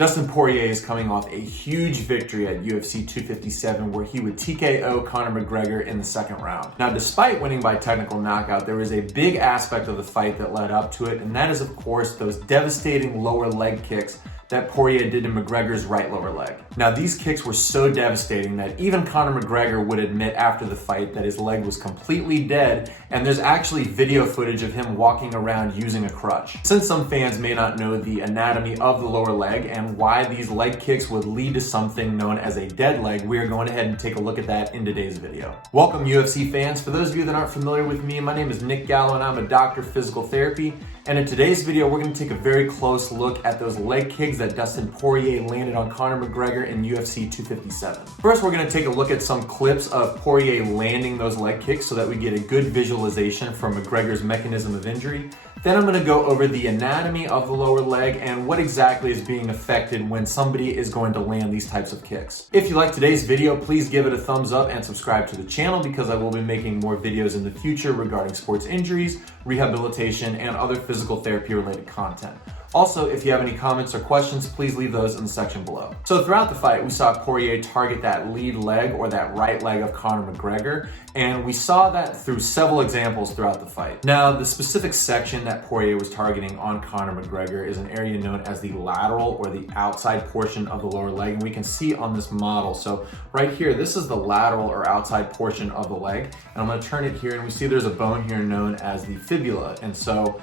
Dustin Poirier is coming off a huge victory at UFC 257 where he would TKO Conor McGregor in the second round. Now, despite winning by technical knockout, there was a big aspect of the fight that led up to it, and that is, of course, those devastating lower leg kicks that Poirier did to McGregor's right lower leg. Now, these kicks were so devastating that even Conor McGregor would admit after the fight that his leg was completely dead, and there's actually video footage of him walking around using a crutch. Since some fans may not know the anatomy of the lower leg and why these leg kicks would lead to something known as a dead leg, we are going ahead and take a look at that in today's video. Welcome, UFC fans. For those of you that aren't familiar with me, my name is Nick Gallo and I'm a doctor of physical therapy. And in today's video, we're going to take a very close look at those leg kicks that Dustin Poirier landed on Conor McGregor in UFC 257. First, we're going to take a look at some clips of Poirier landing those leg kicks so that we get a good visualization for McGregor's mechanism of injury. Then I'm going to go over the anatomy of the lower leg and what exactly is being affected when somebody is going to land these types of kicks. If you like today's video, please give it a thumbs up and subscribe to the channel because I will be making more videos in the future regarding sports injuries, rehabilitation, and other physical therapy related content. Also, if you have any comments or questions, please leave those in the section below. So throughout the fight, we saw Poirier target that lead leg or that right leg of Conor McGregor, and we saw that through several examples throughout the fight. Now, the specific section that Poirier was targeting on Conor McGregor is an area known as the lateral or the outside portion of the lower leg, and we can see on this model. So right here, this is the lateral or outside portion of the leg, and I'm going to turn it here, and we see there's a bone here known as the fibula, and so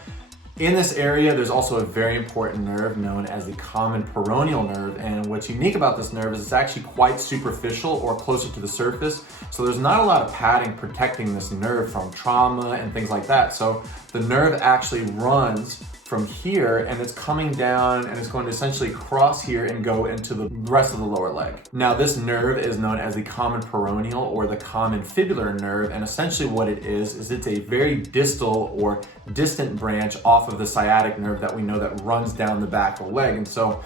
in this area, there's also a very important nerve known as the common peroneal nerve, and what's unique about this nerve is it's actually quite superficial or closer to the surface, so there's not a lot of padding protecting this nerve from trauma and things like that. So the nerve actually runs from here and it's coming down and it's going to essentially cross here and go into the rest of the lower leg. Now, this nerve is known as the common peroneal or the common fibular nerve, and essentially what it is it's a very distal or distant branch off of the sciatic nerve that we know that runs down the back of the leg. And so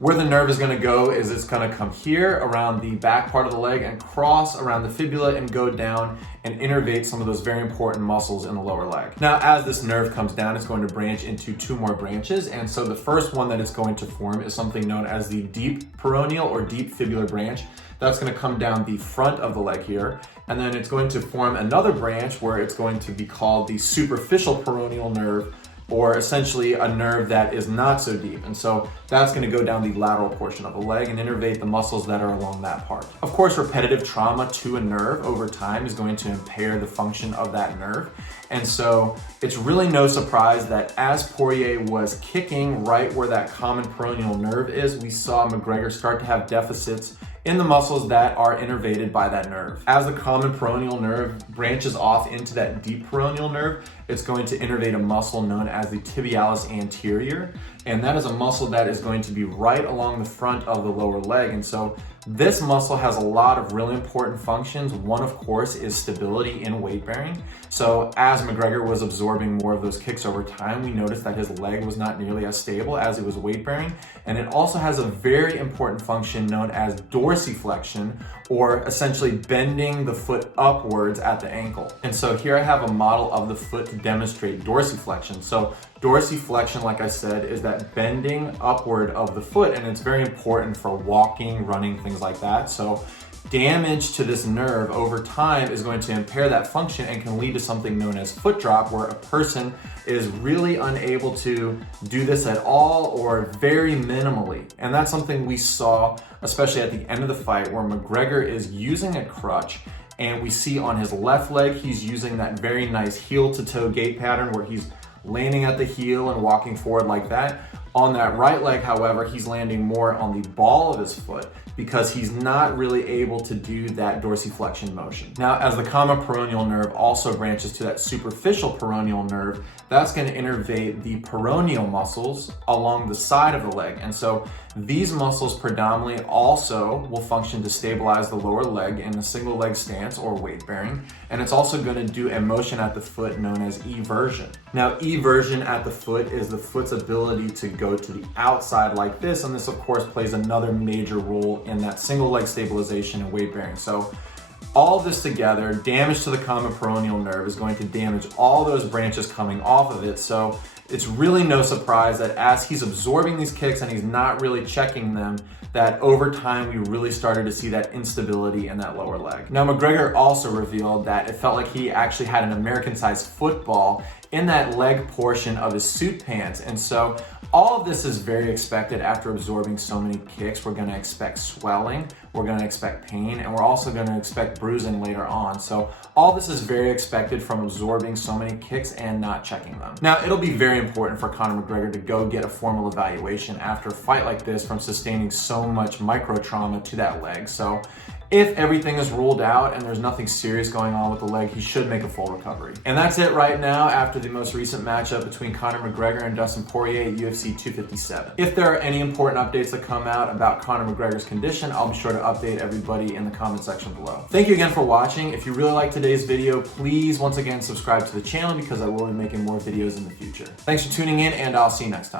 where the nerve is going to go is it's going to come here around the back part of the leg and cross around the fibula and go down and innervate some of those very important muscles in the lower leg. Now, as this nerve comes down, it's going to branch into two more branches. And so the first one that it's going to form is something known as the deep peroneal or deep fibular branch. That's going to come down the front of the leg here. And then it's going to form another branch where it's going to be called the superficial peroneal nerve, or essentially a nerve that is not so deep. And so that's going to go down the lateral portion of the leg and innervate the muscles that are along that part. Of course, repetitive trauma to a nerve over time is going to impair the function of that nerve. And so it's really no surprise that as Poirier was kicking right where that common peroneal nerve is, we saw McGregor start to have deficits in the muscles that are innervated by that nerve. As the common peroneal nerve branches off into that deep peroneal nerve, it's going to innervate a muscle known as the tibialis anterior, and that is a muscle that is going to be right along the front of the lower leg. And so this muscle has a lot of really important functions. One, of course, is stability in weight bearing. So as McGregor was absorbing more of those kicks over time, we noticed that his leg was not nearly as stable as it was weight bearing. And it also has a very important function known as dorsiflexion, or essentially bending the foot upwards at the ankle. And so here I have a model of the foot to demonstrate dorsiflexion. So dorsiflexion, like I said, is that bending upward of the foot, and it's very important for walking, running, things like that. So damage to this nerve over time is going to impair that function and can lead to something known as foot drop, where a person is really unable to do this at all or very minimally. And that's something we saw, especially at the end of the fight, where McGregor is using a crutch, and we see on his left leg, he's using that very nice heel to toe gait pattern where he's landing at the heel and walking forward like that. On that right leg, however, he's landing more on the ball of his foot because he's not really able to do that dorsiflexion motion. Now, as the common peroneal nerve also branches to that superficial peroneal nerve, that's going to innervate the peroneal muscles along the side of the leg. And so these muscles predominantly also will function to stabilize the lower leg in a single leg stance or weight bearing. And it's also going to do a motion at the foot known as eversion. Now, eversion at the foot is the foot's ability to go to the outside like this. And this, of course, plays another major role in that single leg stabilization and weight bearing. So all of this together, damage to the common peroneal nerve is going to damage all those branches coming off of it. So it's really no surprise that as he's absorbing these kicks and he's not really checking them, that over time we really started to see that instability in that lower leg. Now, McGregor also revealed that it felt like he actually had an American-sized football in that leg portion of his suit pants. And so all of this is very expected after absorbing so many kicks. We're gonna expect swelling, we're gonna expect pain, and we're also gonna expect bruising later on. So all this is very expected from absorbing so many kicks and not checking them. Now, it'll be very important for Conor McGregor to go get a formal evaluation after a fight like this from sustaining so much micro trauma to that leg. So if everything is ruled out and there's nothing serious going on with the leg, he should make a full recovery. And that's it right now after the most recent matchup between Conor McGregor and Dustin Poirier at UFC 257. If there are any important updates that come out about Conor McGregor's condition, I'll be sure to update everybody in the comment section below. Thank you again for watching. If you really liked today's video, please once again subscribe to the channel because I will be making more videos in the future. Thanks for tuning in, and I'll see you next time.